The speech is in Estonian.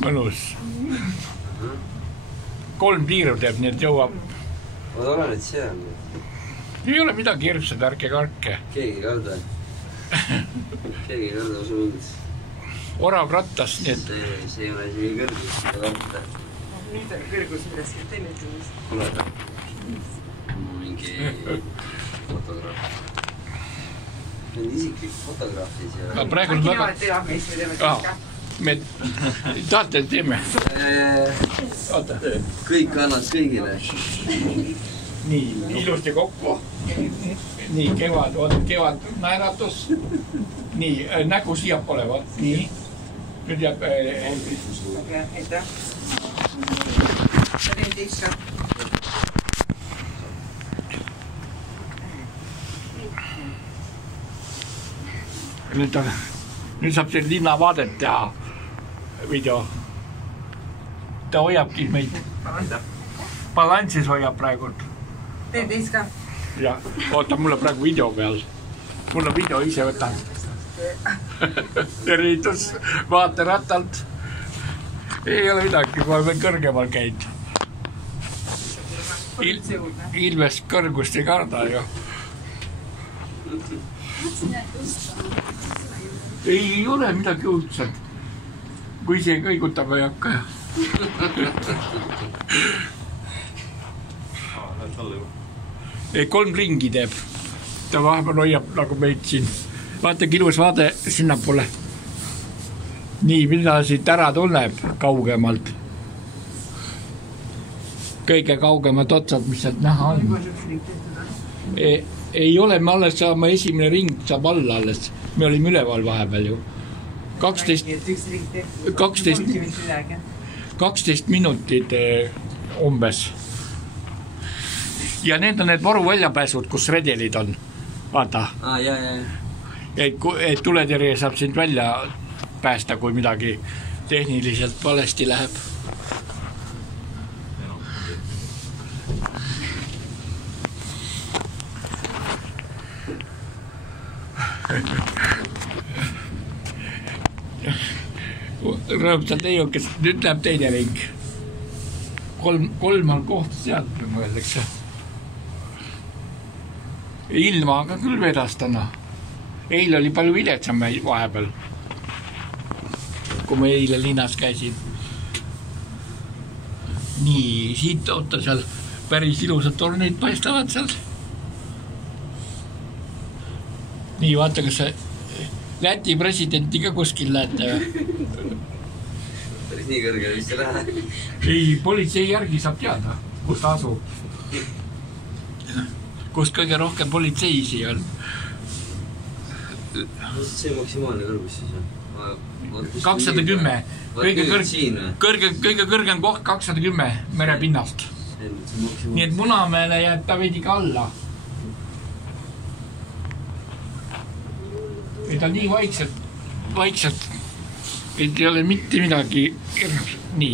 mõnus. 3 tiiru teeb, nii et jõuab. Ma olen nüüd seal. Ei ole midagi hirmsad, ärke karke. Keegi ei karda. Keegi ei karda usu mingis. Orav rattas, nii et... See ei ole isegi kõrgus, seda karta. Nüüd on kõrgus midagi tellitumist. Kuule, mingi fotograaf. See on isiklik fotograafis ja... Praegu on väga... Me tahate, teeme. Oota. Kõik annaks kõigile. Nii, ilusti kokku. Nii, kevad naeratus. Nii, nägu siia pole, vaat. Nii. Nüüd jääb... Aitäh. Teen tikka. Nüüd saab see linnavaadet teha. Video. Ta hoiabki meid. Balansis hoiab praegu. Teen tiska. Ja, oota, mulle praegu video peal. Mulle video ise võtan. Tervitus vaateratalt. Ei ole midagi, ma olen kõrgemal käinud. Ilves kõrgust ei karda ju. Ei ole midagi uudselt. Kui see kõigutab ei hakka. Ei, 3 ringi teeb. Ta vahepeal hoiab nagu meid siin. Vaata, ilus vaade sinna pole. Nii, mida siit ära tunneb kaugemalt. Kõige kaugemad otsad, mis sealt näha on. Ei ole, me alles saama esimene ring saab alla alles. Me olime üleval vahepeal ju. 12 minutit umbes. Ja need on need varu väljapääsud, kus redelid on. Vaata. Et tuletõrje saab sind välja päästa, kui midagi tehniliselt valesti läheb. Rõõmsal teiukes, nüüd läheb teine ring. 3 on koht sealt, mõeldakse. Ilma aga küll vedas täna. Eile oli palju viletsam vahepeal, kui ma eile linnas käisin. Nii, siit oota seal päris ilusad tornid paistavad seal. Nii, vaata, kas see Läti presidenti ka kuskil näete. Päris nii kõrgele vist ei lähe. Ei, politsei järgi saab teada, kus ta asub. Kus kõige rohkem politseisi on. See maksimaalne kõrgus siis on? 210. Kõige kõrgem koht 210 merepinnast. Nii et Munamäele jääb ta veidi ka alla. Ei ta nii vaikselt, ei ole mitte midagi nii.